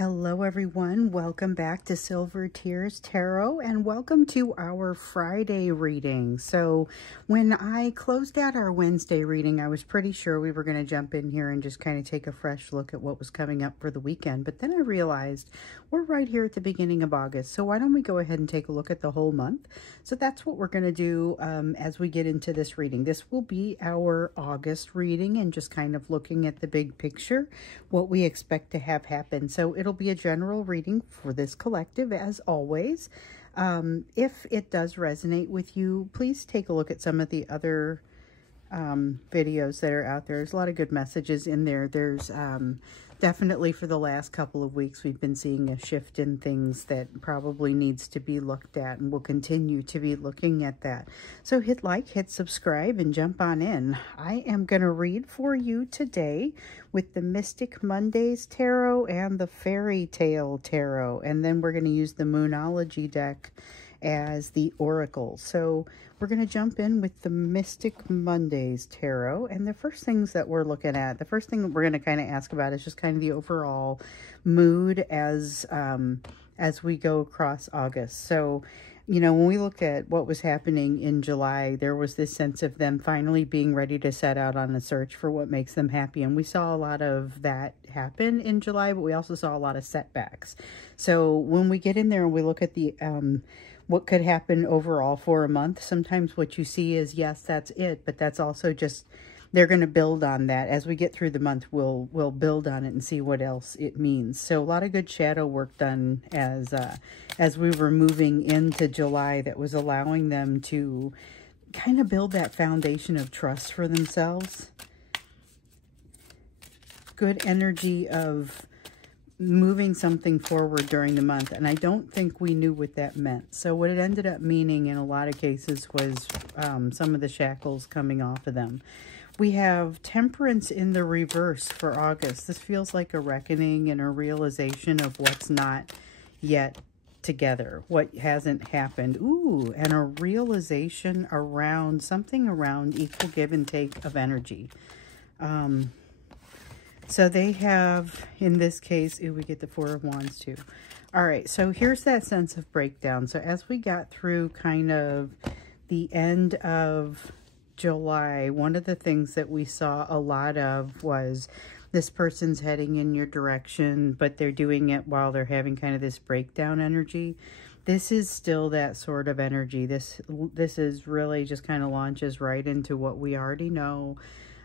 Hello everyone, welcome back to Silver Tears Tarot and welcome to our Friday reading. So when I closed out our Wednesday reading, I was pretty sure we were going to jump in here and just kind of take a fresh look at what was coming up for the weekend. But then I realized we're right here at the beginning of August. So why don't we go ahead and take a look at the whole month? So that's what we're going to do as we get into this reading. This will be our August reading and just kind of looking at the big picture, what we expect to have happen. So it'll be a general reading for this collective as always. If it does resonate with you, please take a look at some of the other videos that are out there. There's a lot of good messages in there. There's definitely for the last couple of weeks we've been seeing a shift in things that probably needs to be looked at, and we'll continue to be looking at that. So hit like, hit subscribe, and jump on in. I am going to read for you today with the Mystic Mondays Tarot and the Fairy Tale Tarot, and then we're going to use the Moonology deck as the oracle. So we're going to jump in with the Mystic Mondays Tarot, and the first things that we're looking at, the first thing that we're going to kind of ask about is just kind of the overall mood as we go across August. So, you know, when we look at what was happening in July, there was this sense of them finally being ready to set out on a search for what makes them happy. And we saw a lot of that happen in July, but we also saw a lot of setbacks. So when we get in there and we look at the what could happen overall for a month, sometimes what you see is, yes, that's it, but that's also just, they're going to build on that. As we get through the month, we'll build on it and see what else it means. So a lot of good shadow work done as we were moving into July that was allowing them to kind of build that foundation of trust for themselves. Good energy of moving something forward during the month, and I don't think we knew what that meant. So what it ended up meaning in a lot of cases was some of the shackles coming off of them. We have Temperance in the reverse for August. This feels like a reckoning and a realization of what's not yet together, what hasn't happened. Ooh, and a realization around something around equal give and take of energy. So they have, in this case, we get the Four of Wands too. All right, so here's that sense of breakdown. So as we got through kind of the end of July, one of the things that we saw a lot of was this person's heading in your direction, but they're doing it while they're having kind of this breakdown energy. This is still that sort of energy. This is really just kind of launches right into what we already know.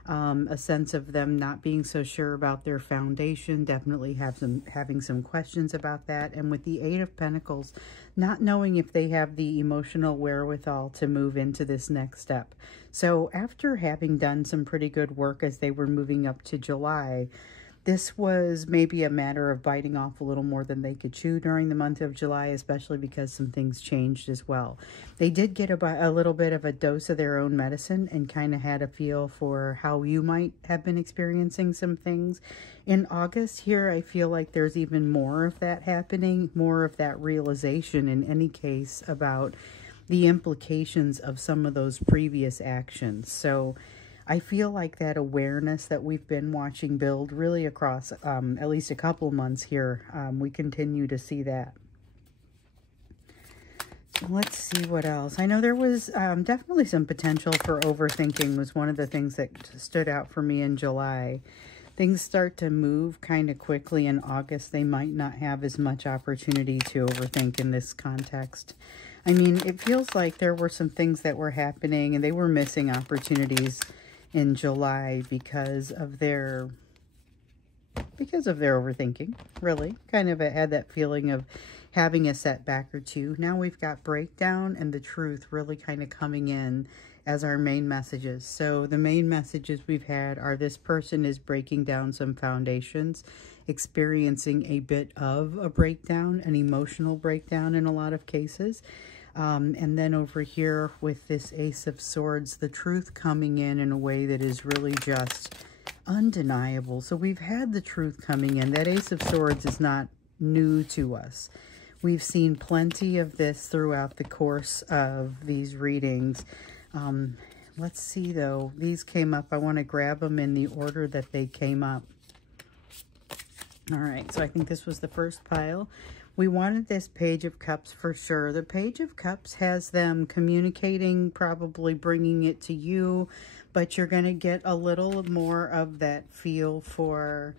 A sense of them not being so sure about their foundation, definitely having some questions about that. And with the Eight of Pentacles, not knowing if they have the emotional wherewithal to move into this next step. So after having done some pretty good work as they were moving up to July, this was maybe a matter of biting off a little more than they could chew during the month of July, especially because some things changed as well. They did get a little bit of a dose of their own medicine and kind of had a feel for how you might have been experiencing some things. In August here, I feel like there's even more of that happening, more of that realization in any case about the implications of some of those previous actions. So I feel like that awareness that we've been watching build really across at least a couple months here, we continue to see that. So let's see what else. I know there was definitely some potential for overthinking was one of the things that stood out for me in July. Things start to move kind of quickly in August. They might not have as much opportunity to overthink in this context. I mean, it feels like there were some things that were happening and they were missing opportunities in July because of their overthinking, really. Kind of had that feeling of having a setback or two. Now we've got breakdown and the truth really kind of coming in as our main messages. So the main messages we've had are this person is breaking down some foundations, experiencing a bit of a breakdown, an emotional breakdown in a lot of cases. And then over here with this Ace of Swords, the truth coming in a way that is really just undeniable. So we've had the truth coming in. That Ace of Swords is not new to us. We've seen plenty of this throughout the course of these readings. Let's see, though. These came up. I want to grab them in the order that they came up. All right, so I think this was the first pile. We wanted this Page of Cups for sure. The Page of Cups has them communicating, probably bringing it to you, but you're going to get a little more of that feel for,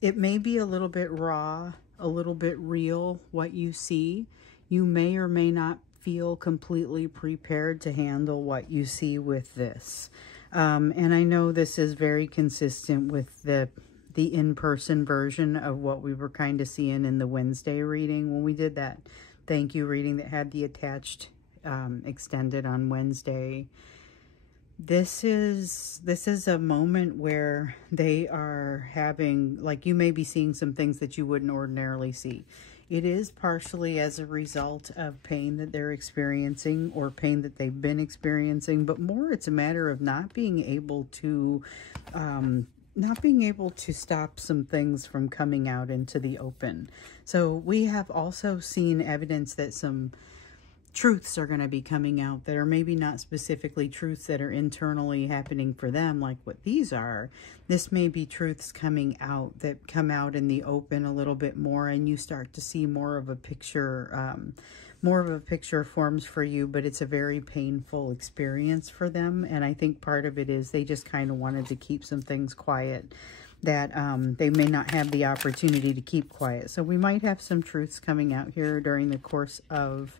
it may be a little bit raw, a little bit real, what you see. You may or may not feel completely prepared to handle what you see with this. And I know this is very consistent with the in-person version of what we were kind of seeing in the Wednesday reading when we did that thank you reading that had the attached extended on Wednesday. This is a moment where they are having, like, you may be seeing some things that you wouldn't ordinarily see. It is partially as a result of pain that they're experiencing or pain that they've been experiencing, but more it's a matter of not being able to stop some things from coming out into the open. So we have also seen evidence that some truths are going to be coming out that are maybe not specifically truths that are internally happening for them, like what these are. This may be truths coming out that come out in the open a little bit more, and you start to see more of a picture forms for you, but it's a very painful experience for them. And I think part of it is they just kind of wanted to keep some things quiet that they may not have the opportunity to keep quiet. So we might have some truths coming out here during the course of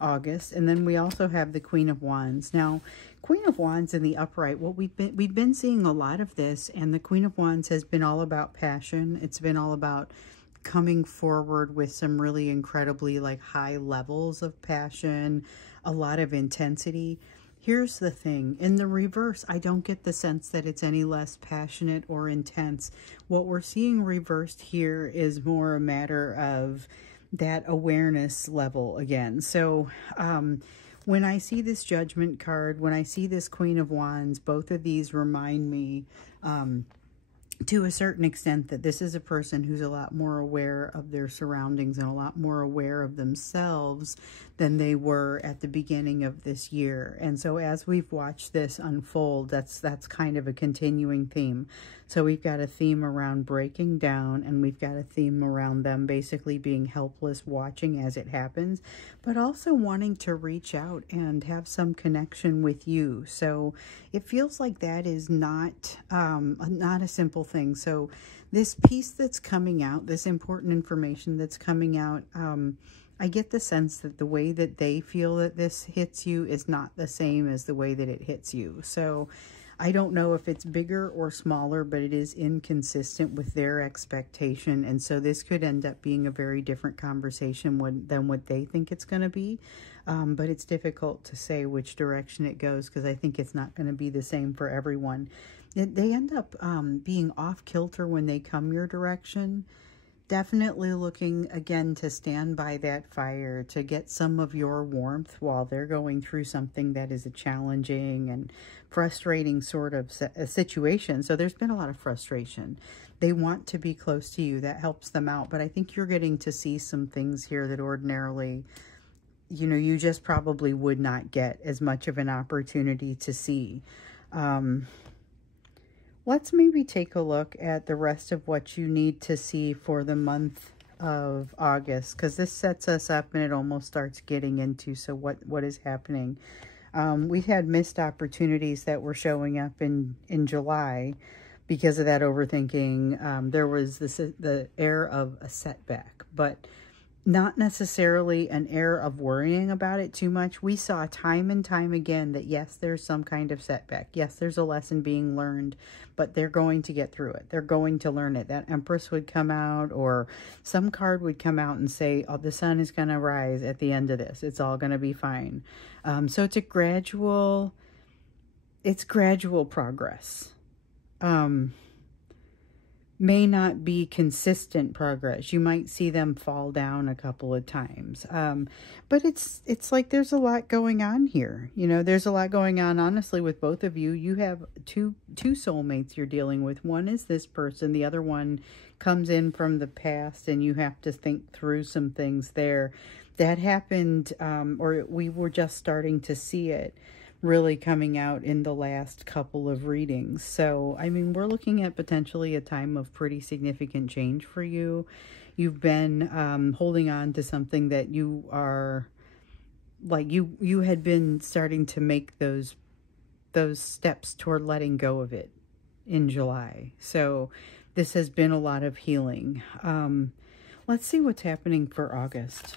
August. And then we also have the Queen of Wands. Now, Queen of Wands in the upright, what we've been seeing a lot of this, and the Queen of Wands has been all about passion. It's been all about coming forward with some really incredibly like high levels of passion, a lot of intensity. Here's the thing, in the reverse, I don't get the sense that it's any less passionate or intense. What we're seeing reversed here is more a matter of that awareness level again. So when I see this Judgment card, when I see this Queen of Wands, both of these remind me to a certain extent that this is a person who's a lot more aware of their surroundings and a lot more aware of themselves than they were at the beginning of this year. And so as we've watched this unfold, that's kind of a continuing theme. So we've got a theme around breaking down, and we've got a theme around them basically being helpless, watching as it happens, but also wanting to reach out and have some connection with you. So it feels like that is not a simple thing. So this piece that's coming out, this important information that's coming out, I get the sense that the way that they feel that this hits you is not the same as the way that it hits you. So I don't know if it's bigger or smaller, but it is inconsistent with their expectation. And so this could end up being a very different conversation than what they think it's going to be. But it's difficult to say which direction it goes, because I think it's not going to be the same for everyone. They end up being off kilter when they come your direction. Definitely looking again to stand by that fire, to get some of your warmth while they're going through something that is a challenging and frustrating sort of a situation. So there's been a lot of frustration. They want to be close to you. That helps them out. But I think you're getting to see some things here that ordinarily, you know, you just probably would not get as much of an opportunity to see. Let's maybe take a look at the rest of what you need to see for the month of August, because this sets us up and it almost starts getting into, so what is happening. We had missed opportunities that were showing up in July because of that overthinking. There was the air of a setback, but not necessarily an air of worrying about it too much. We saw time and time again that yes, there's some kind of setback. Yes, there's a lesson being learned, but they're going to get through it. They're going to learn it. That Empress would come out, or some card would come out and say, oh, the sun is going to rise at the end of this. It's all going to be fine. So it's gradual progress. May not be consistent progress. You might see them fall down a couple of times. But it's like there's a lot going on here. You know, there's a lot going on, honestly, with both of you. You have two soulmates you're dealing with. One is this person. The other one comes in from the past, and you have to think through some things there. That happened, or we were just starting to see it. really coming out in the last couple of readings. So, I mean, we're looking at potentially a time of pretty significant change for you. You've been holding on to something that you are, like, you had been starting to make those steps toward letting go of it in July. So this has been a lot of healing. Let's see what's happening for August.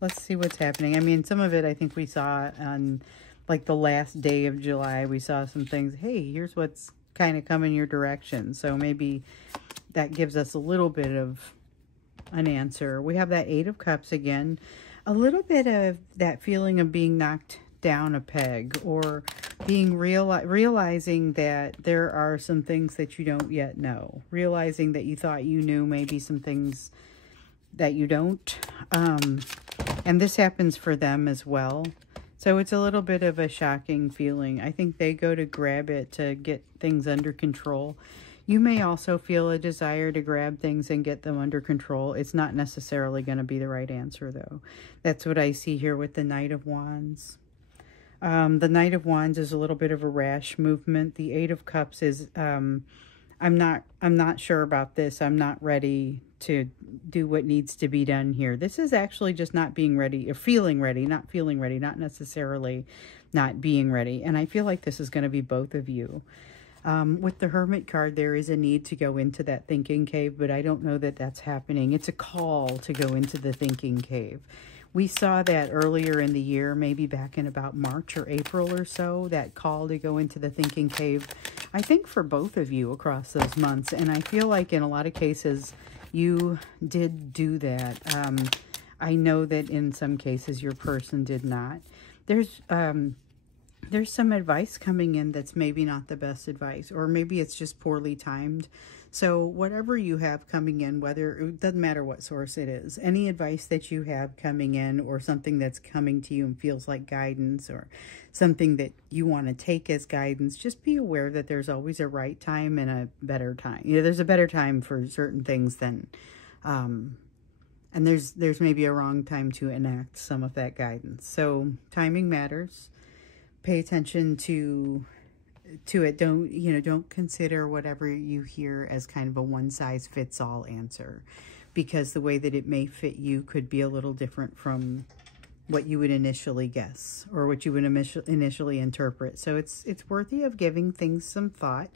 Let's see what's happening. I mean, some of it I think we saw on like the last day of July. We saw some things. Hey, here's what's kind of coming your direction. So maybe that gives us a little bit of an answer. We have that Eight of Cups again. A little bit of that feeling of being knocked down a peg, or being realizing that there are some things that you don't yet know. Realizing that you thought you knew maybe some things that you don't. And this happens for them as well. So it's a little bit of a shocking feeling. I think they go to grab it to get things under control. You may also feel a desire to grab things and get them under control. It's not necessarily going to be the right answer, though. That's what I see here with the Knight of Wands. The Knight of Wands is a little bit of a rash movement. The Eight of Cups is, I'm not sure about this. I'm not ready to do what needs to be done here. This is actually just not being ready, or feeling ready, not feeling ready, not necessarily not being ready. And I feel like this is going to be both of you. With the Hermit card, there is a need to go into that thinking cave, but I don't know that that's happening. It's a call to go into the thinking cave. We saw that earlier in the year, maybe back in about March or April or so, that call to go into the thinking cave, I think for both of you across those months. And I feel like in a lot of cases, you did do that. I know that in some cases, your person did not. There's some advice coming in that's maybe not the best advice, or maybe it's just poorly timed. So whatever you have coming in, whether it doesn't matter what source it is, any advice that you have coming in, or something that's coming to you and feels like guidance, or something that you want to take as guidance, just be aware that there's always a right time and a better time. You know, there's a better time for certain things than, and there's maybe a wrong time to enact some of that guidance. So timing matters. Pay attention to it. Don't consider whatever you hear as kind of a one-size-fits-all answer, because the way that it may fit you could be a little different from what you would initially guess, or what you would initially interpret. So it's worthy of giving things some thought.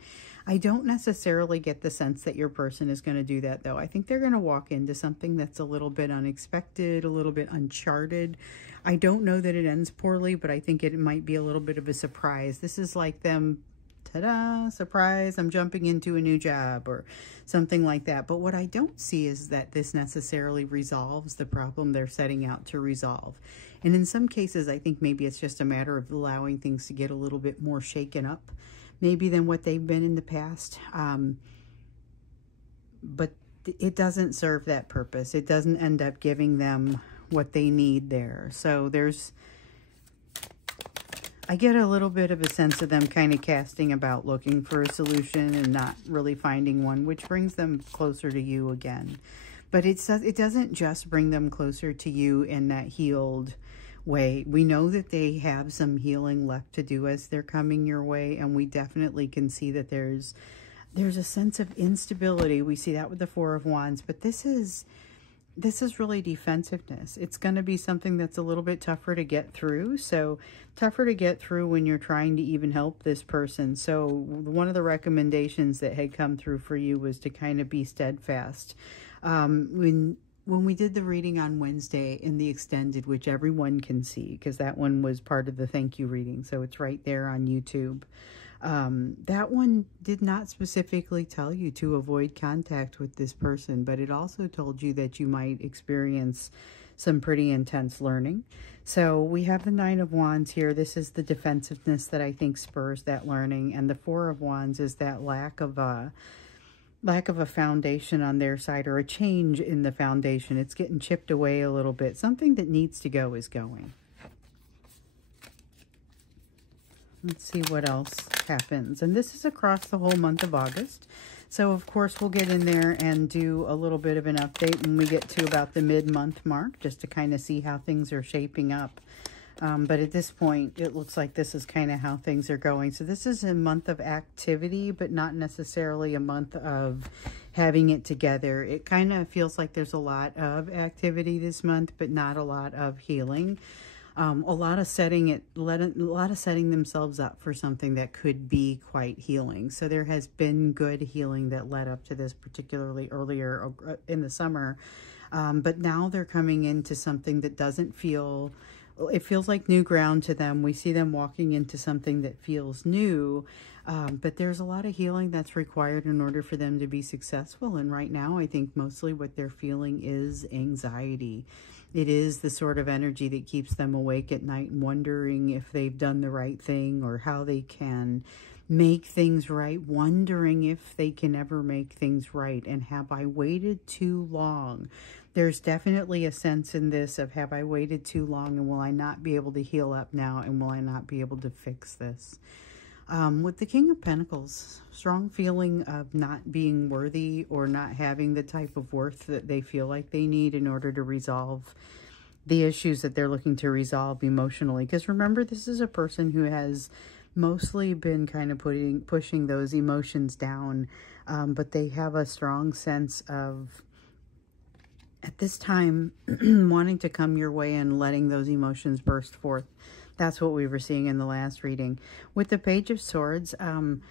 I don't necessarily get the sense that your person is going to do that, though. I think they're going to walk into something that's a little bit unexpected, a little bit uncharted. I don't know that it ends poorly, but I think it might be a little bit of a surprise. This is like them, ta-da, surprise, I'm jumping into a new job, or something like that. But what I don't see is that this necessarily resolves the problem they're setting out to resolve. And in some cases, I think maybe it's just a matter of allowing things to get a little bit more shaken up, maybe than what they've been in the past. But it doesn't serve that purpose. It doesn't end up giving them what they need there. So I get a little bit of a sense of them kind of casting about, looking for a solution and not really finding one, which brings them closer to you again. But it doesn't just bring them closer to you in that healed way. We know that they have some healing left to do as they're coming your way, and we definitely can see that there's a sense of instability. We see that with the Four of Wands, but this is really defensiveness. It's going to be something that's a little bit tougher to get through. So tougher to get through when you're trying to even help this person. So one of the recommendations that had come through for you was to kind of be steadfast. When we did the reading on Wednesday in the extended, which everyone can see, because that one was part of the thank you reading, so it's right there on YouTube. That one did not specifically tell you to avoid contact with this person, but it also told you that you might experience some pretty intense learning. So we have the Nine of Wands here. This is the defensiveness that I think spurs that learning, and the Four of Wands is that lack of a foundation on their side, or a change in the foundation. It's getting chipped away a little bit. Something that needs to go is going. Let's see what else happens. And this is across the whole month of August. So, of course, we'll get in there and do a little bit of an update when we get to about the mid-month mark, just to kind of see how things are shaping up. But at this point, it looks like this is kind of how things are going. So this is a month of activity, but not necessarily a month of having it together. It kind of feels like there's a lot of activity this month, but not a lot of healing. A lot of setting themselves up for something that could be quite healing. So there has been good healing that led up to this, particularly earlier in the summer. But now they're coming into something that doesn't feel, it feels like new ground to them. We see them walking into something that feels new, but there's a lot of healing that's required in order for them to be successful. And right now, I think mostly what they're feeling is anxiety. It is the sort of energy that keeps them awake at night and wondering if they've done the right thing or how they can make things right, wondering if they can ever make things right. And have I waited too long? There's definitely a sense in this of, have I waited too long, and will I not be able to heal up now, and will I not be able to fix this? With the King of Pentacles, strong feeling of not being worthy or not having the type of worth that they feel like they need in order to resolve the issues that they're looking to resolve emotionally. Because remember, this is a person who has mostly been kind of pushing those emotions down, but they have a strong sense of, at this time, wanting to come your way and letting those emotions burst forth. That's what we were seeing in the last reading. With the Page of Swords, I'm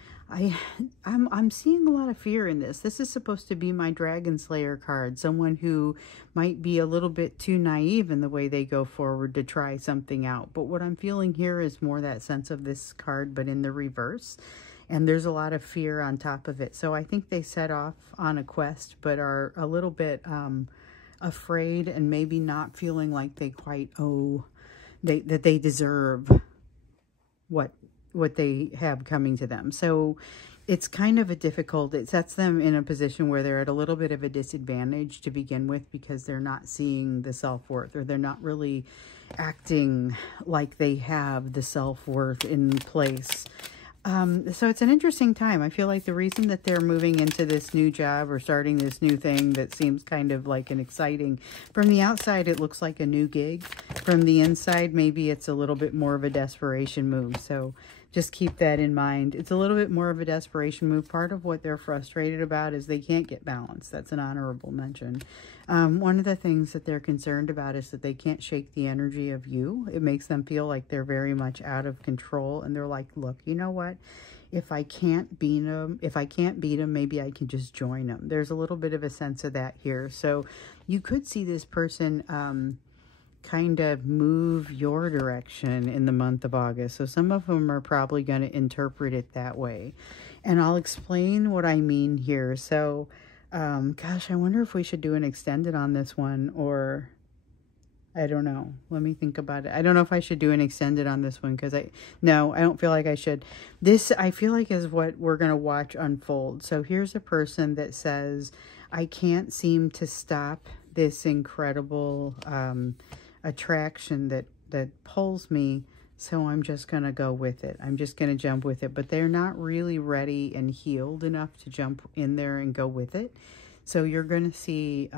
seeing a lot of fear in this. This is supposed to be my Dragon Slayer card, someone who might be a little bit too naive in the way they go forward to try something out. But what I'm feeling here is more that sense of this card, but in the reverse. And there's a lot of fear on top of it. So I think they set off on a quest, but are a little bit afraid and maybe not feeling like they quite owe, that they deserve what they have coming to them. So it's kind of a difficult, it sets them in a position where they're at a little bit of a disadvantage to begin with, because they're not seeing the self-worth, or they're not really acting like they have the self-worth in place. So it's an interesting time. I feel like the reason that they're moving into this new job or starting this new thing that seems kind of like an exciting, from the outside, it looks like a new gig. From the inside, maybe it's a little bit more of a desperation move. So just keep that in mind. It's a little bit more of a desperation move. Part of what they're frustrated about is they can't get balance. That's an honorable mention. One of the things that they're concerned about is that they can't shake the energy of you. It makes them feel like they're very much out of control. And they're like, look, you know what? If I can't beat them, maybe I can just join them. There's a little bit of a sense of that here. So you could see this person kind of move your direction in the month of August. So some of them are probably going to interpret it that way. And I'll explain what I mean here. So, gosh, I wonder if we should do an extended on this one, or I don't know. Let me think about it. I don't know if I should do an extended on this one, because no, I don't feel like I should. This, I feel like, is what we're going to watch unfold. So here's a person that says, I can't seem to stop this incredible attraction that pulls me, so I'm just going to go with it. I'm just going to jump with it. But they're not really ready and healed enough to jump in there and go with it. So you're going to see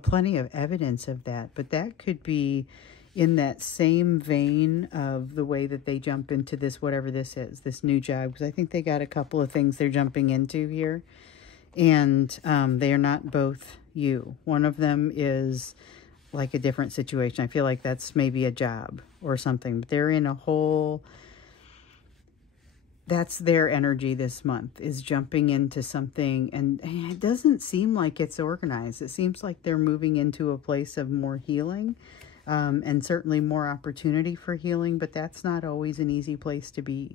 plenty of evidence of that. But that could be in that same vein of the way that they jump into this, whatever this is, this new job. Because I think they got a couple of things they're jumping into here. And they are not both you. One of them is like a different situation. I feel like that's maybe a job or something. But they're in a whole, that's their energy this month, is jumping into something. And it doesn't seem like it's organized. It seems like they're moving into a place of more healing, and certainly more opportunity for healing. But that's not always an easy place to be.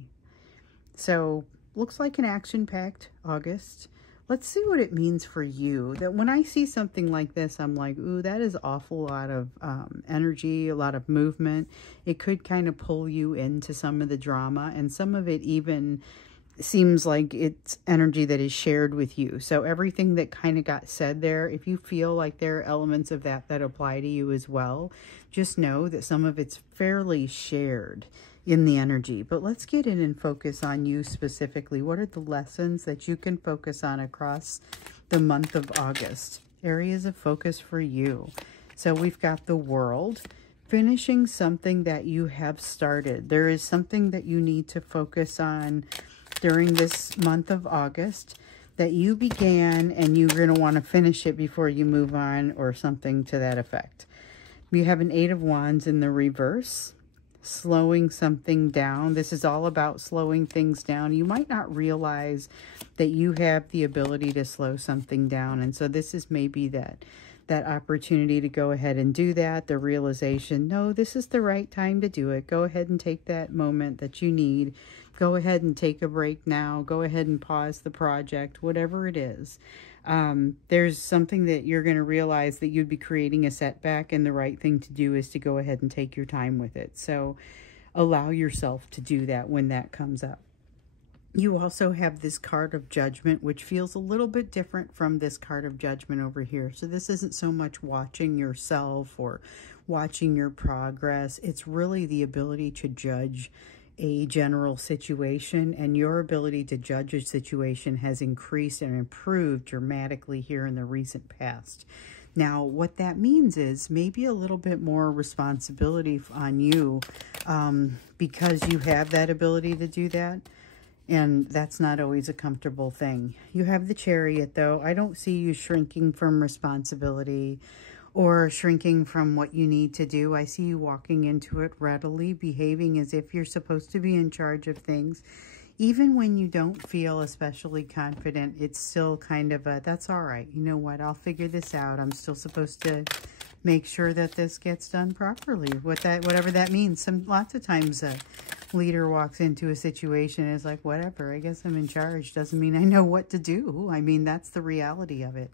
So looks like an action-packed August. Let's see what it means for you. That when I see something like this, I'm like, ooh, that is awful lot of energy, a lot of movement. It could kind of pull you into some of the drama, and some of it even seems like it's energy that is shared with you. So everything that kind of got said there, if you feel like there are elements of that apply to you as well, just know that some of it's fairly shared in the energy. But let's get in and focus on you specifically. What are the lessons that you can focus on across the month of August? Areas of focus for you. So we've got the World. finishing something that you have started. There is something that you need to focus on during this month of August that you began, and you're going to want to finish it before you move on, or something to that effect. You have an 8 of Wands in the reverse, slowing something down. This is all about slowing things down. You might not realize that you have the ability to slow something down, and so this is maybe that opportunity to go ahead and do that. The realization, no, this is the right time to do it. Go ahead and take that moment that you need. Go ahead and take a break now. Go ahead and pause the project, whatever it is. There's something that you're going to realize that you'd be creating a setback, and the right thing to do is to go ahead and take your time with it. So allow yourself to do that when that comes up. You also have this card of Judgment, which feels a little bit different from this card of Judgment over here. So this isn't so much watching yourself or watching your progress. It's really the ability to judge a general situation, and your ability to judge a situation has increased and improved dramatically here in the recent past. Now, what that means is maybe a little bit more responsibility on you, because you have that ability to do that. And that's not always a comfortable thing. You have the Chariot, though. I don't see you shrinking from responsibility or shrinking from what you need to do. I see you walking into it readily, behaving as if you're supposed to be in charge of things. Even when you don't feel especially confident, it's still kind of a, that's all right. You know what? I'll figure this out. I'm still supposed to make sure that this gets done properly. Whatever that means. Lots of times leader walks into a situation and is like, whatever, I guess I'm in charge. Doesn't mean I know what to do. I mean, that's the reality of it.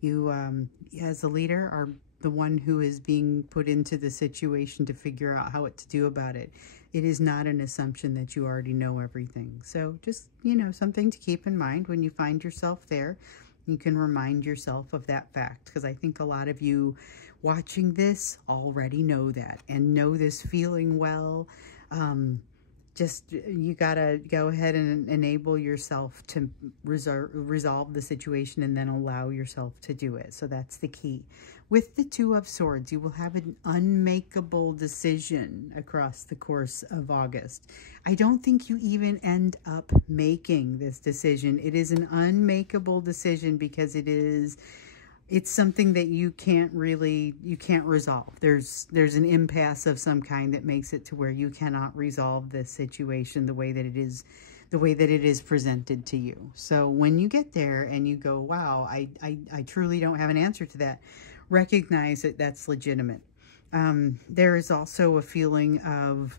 You, as a leader, are the one who is being put into the situation to figure out what to do about it. It is not an assumption that you already know everything. So just, you know, something to keep in mind when you find yourself there. You can remind yourself of that fact, because I think a lot of you watching this already know that and know this feeling well. Just, you gotta go ahead and enable yourself to resolve the situation, and then allow yourself to do it. So that's the key. With the 2 of Swords, you will have an unmakeable decision across the course of August. I don't think you even end up making this decision. It is an unmakeable decision because it's something that you can't resolve. There's an impasse of some kind that makes it to where you cannot resolve this situation the way that it is presented to you. So when you get there and you go, wow, I truly don't have an answer to that, recognize that that's legitimate. There is also a feeling of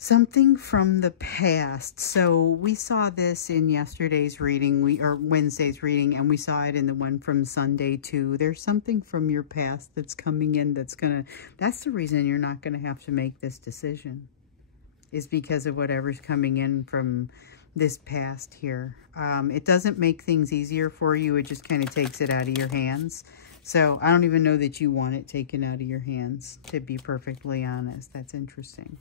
something from the past. So we saw this in yesterday's reading, or Wednesday's reading, and we saw it in the one from Sunday too. There's something from your past that's coming in that's the reason you're not gonna have to make this decision, is because of whatever's coming in from this past here. It doesn't make things easier for you. It just kind of takes it out of your hands. So I don't even know that you want it taken out of your hands, to be perfectly honest. That's interesting.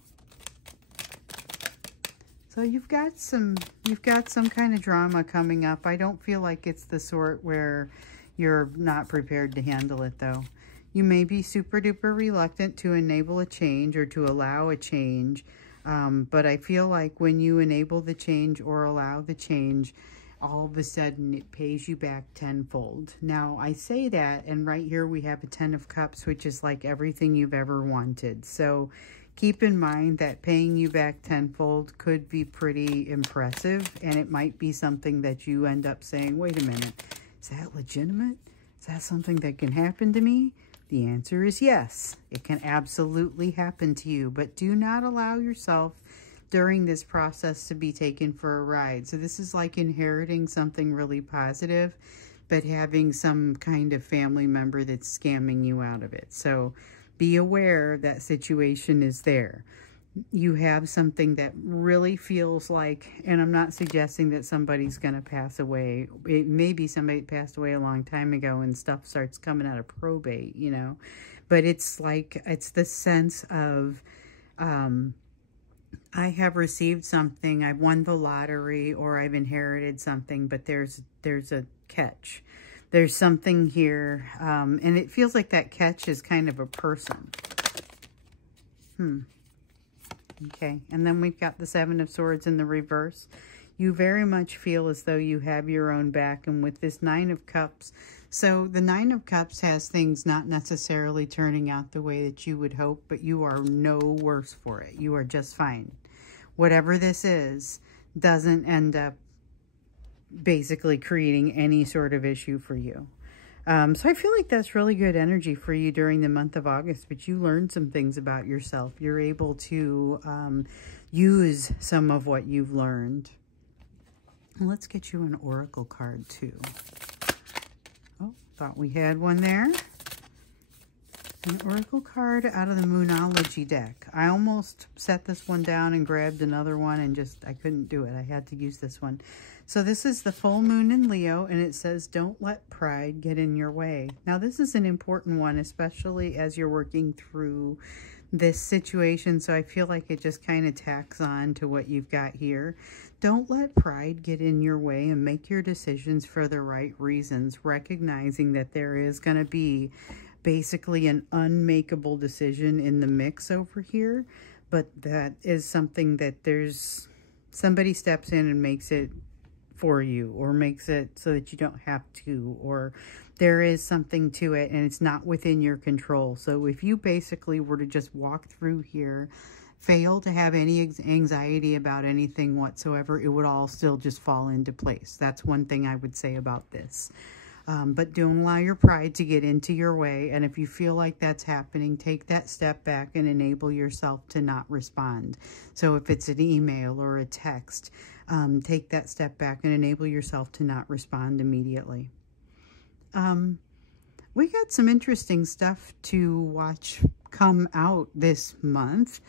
So you've got some kind of drama coming up. I don't feel like it's the sort where you're not prepared to handle it, though. You may be super duper reluctant to enable a change or to allow a change, but I feel like when you enable the change or allow the change, all of a sudden it pays you back tenfold. Now, I say that, and right here we have a 10 of Cups, which is like everything you've ever wanted. So keep in mind that paying you back tenfold could be pretty impressive, and it might be something that you end up saying, wait a minute, is that legitimate? Is that something that can happen to me? The answer is yes. It can absolutely happen to you, but do not allow yourself during this process to be taken for a ride. So this is like inheriting something really positive, but having some kind of family member that's scamming you out of it. So be aware that situation is there. You have something that really feels like, and I'm not suggesting that somebody's going to pass away. It may be somebody passed away a long time ago and stuff starts coming out of probate, you know. But it's like, it's the sense of, I have received something, I've won the lottery, or I've inherited something, but there's a catch. There's something here, and it feels like that catch is kind of a person. Okay, and then we've got the Seven of Swords in the reverse. You very much feel as though you have your own back, and with this Nine of Cups, so the Nine of Cups has things not necessarily turning out the way that you would hope, but you are no worse for it. You are just fine. Whatever this is doesn't end up basically creating any sort of issue for you. So I feel like that's really good energy for you during the month of August, but you learned some things about yourself. You're able to use some of what you've learned. And let's get you an oracle card too. Oh, thought we had one there. An oracle card out of the Moonology deck. I almost set this one down and grabbed another one and I couldn't do it. I had to use this one. So this is the full moon in Leo, and it says, don't let pride get in your way. Now, this is an important one, especially as you're working through this situation. So I feel like it just kind of tacks on to what you've got here. Don't let pride get in your way and make your decisions for the right reasons, recognizing that there is going to be basically an unmakeable decision in the mix over here, but that is something that somebody steps in and makes it for you, or makes it so that you don't have to, or there is something to it and it's not within your control. So if you basically were to just walk through here, fail to have any anxiety about anything whatsoever, it would all still just fall into place. That's one thing I would say about this. But don't allow your pride to get into your way. And if you feel like that's happening, take that step back and enable yourself to not respond. So if it's an email or a text, take that step back and enable yourself to not respond immediately. We got some interesting stuff to watch come out this month.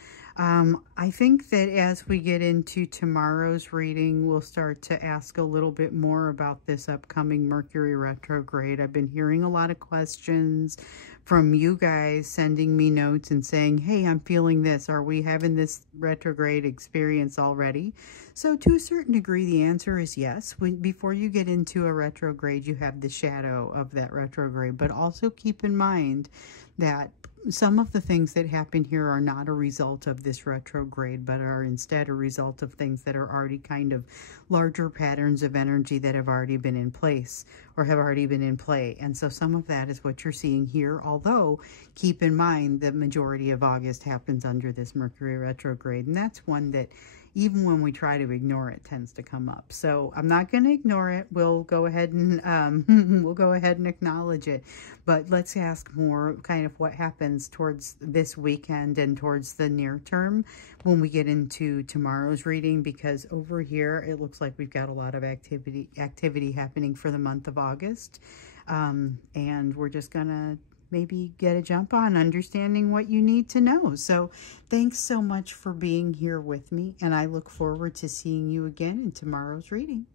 I think that as we get into tomorrow's reading, we'll start to ask a little bit more about this upcoming Mercury retrograde. I've been hearing a lot of questions from you guys sending me notes and saying, hey, I'm feeling this. Are we having this retrograde experience already? So to a certain degree, the answer is yes. Before you get into a retrograde, you have the shadow of that retrograde, but also keep in mind that some of the things that happen here are not a result of this retrograde, but are instead a result of things that are already kind of larger patterns of energy that have already been in place or have already been in play. And so some of that is what you're seeing here, although keep in mind the majority of August happens under this Mercury retrograde. And that's one that even when we try to ignore it, tends to come up. So I'm not going to ignore it. We'll go ahead and acknowledge it. But let's ask more kind of what happens towards this weekend and towards the near term when we get into tomorrow's reading, because over here it looks like we've got a lot of activity happening for the month of August. And we're just gonna maybe get a jump on understanding what you need to know. So thanks so much for being here with me, and I look forward to seeing you again in tomorrow's reading.